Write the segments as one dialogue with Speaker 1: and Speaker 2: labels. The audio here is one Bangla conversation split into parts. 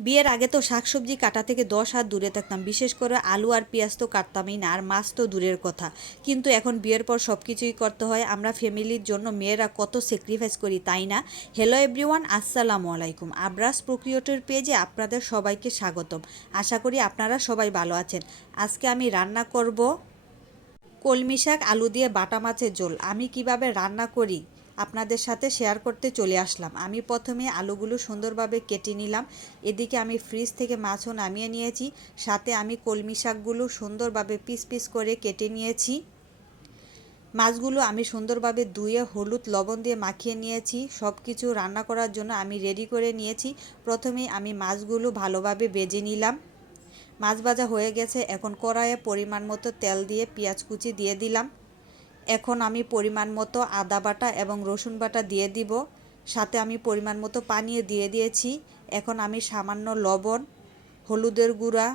Speaker 1: বিয়ের আগে তো শাকসবজি কাটা থেকে দশ হাত দূরে থাকতাম, বিশেষ করে আলু আর পেঁয়াজ তো কাটতামই না, আর মাছ তো দূরের কথা। কিন্তু এখন বিয়ের পর সব কিছুই করতে হয়, আমরা ফ্যামিলির জন্য মেয়েরা কত স্যাক্রিফাইস করি তাই না? হ্যালো এভরিওয়ান আসসালামু আলাইকুম। আব্রাস প্রক্রিয়টের পেজে আপনাদের সবাইকে স্বাগতম। আশা করি আপনারা সবাই ভালো আছেন। আজকে আমি রান্না করব কলমি শাক, আলু দিয়ে বাটা মাছের ঝোল। আমি কীভাবে রান্না করি? আপনাদের সাথে শেয়ার করতে চলে আসলাম। আমি প্রথমে আলুগুলো সুন্দরভাবে কেটে নিলাম। এদিকে আমি ফ্রিজ থেকে মাছও নামিয়ে নিয়েছি। সাথে আমি কলমি শাকগুলো সুন্দরভাবে পিস পিস করে কেটে নিয়েছি। মাছগুলো আমি সুন্দরভাবে ধুয়ে হলুদ লবণ দিয়ে মাখিয়ে নিয়েছি। সব কিছু রান্না করার জন্য আমি রেডি করে নিয়েছি। প্রথমে আমি মাছগুলো ভালোভাবে বেজে নিলাম। মাছ ভাজা হয়ে গেছে। এখন কড়াইয়ে পরিমাণ মতো তেল দিয়ে পেঁয়াজ কুচি দিয়ে দিলাম। এখন আমি পরিমাণ মতো আদা বাটা এবং রসুন বাটা দিয়ে দিব। সাথে আমি পরিমাণ মতো পানিও দিয়ে দিয়েছি। এখন আমি সামান্য লবণ, হলুদের গুঁড়া,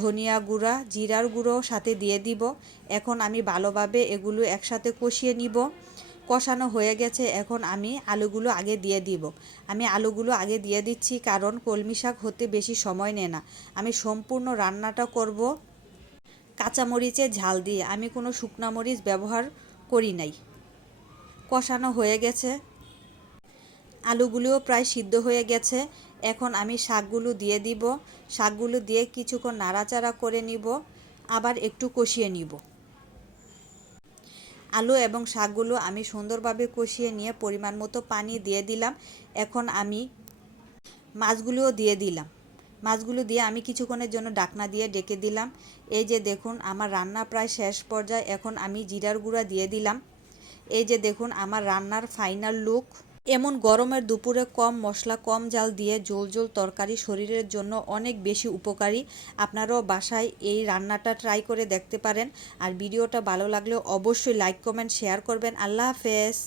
Speaker 1: ধনিয়া গুঁড়া, জিরার গুঁড়ো সাথে দিয়ে দিব। এখন আমি ভালোভাবে এগুলো একসাথে কষিয়ে নিব। কষানো হয়ে গেছে। এখন আমি আলুগুলো আগে দিয়ে দিব। আমি আলুগুলো আগে দিয়ে দিচ্ছি কারণ কলমি শাক হতে বেশি সময় নেয় না। আমি সম্পূর্ণ রান্নাটা করব। কাঁচামরিচে ঝাল দিয়ে আমি কোনো শুকনা মরিচ ব্যবহার করি নাই। কষানো হয়ে গেছে। আলুগুলোও প্রায় সিদ্ধ হয়ে গেছে। এখন আমি শাকগুলো দিয়ে দিব। শাকগুলো দিয়ে কিছুক্ষণ নাড়াচাড়া করে নিব। আবার একটু কষিয়ে নিব। আলু এবং শাকগুলো আমি সুন্দরভাবে কষিয়ে নিয়ে পরিমাণ মতো পানি দিয়ে দিলাম। এখন আমি মাছগুলোও দিয়ে দিলাম। মাছগুলো দিয়ে আমি কিছুক্ষণের জন্য ডাকনা দিয়ে ডেকে দিলাম। এই যে দেখুন, আমার রান্না প্রায় শেষ পর্যায়ে এখন আমি জিরার গুঁড়া দিয়ে দিলাম। এই যে দেখুন, আমার রান্নার ফাইনাল লুক। এমন গরমের দুপুরে কম মশলা, কম জাল দিয়ে জোল জোল তরকারি শরীরের জন্য অনেক বেশি উপকারী। আপনারাও বাসায় এই রান্নাটা ট্রাই করে দেখতে পারেন। আর ভিডিওটা ভালো লাগলে অবশ্যই লাইক কমেন্ট শেয়ার করবেন। আল্লাহ হাফেজ।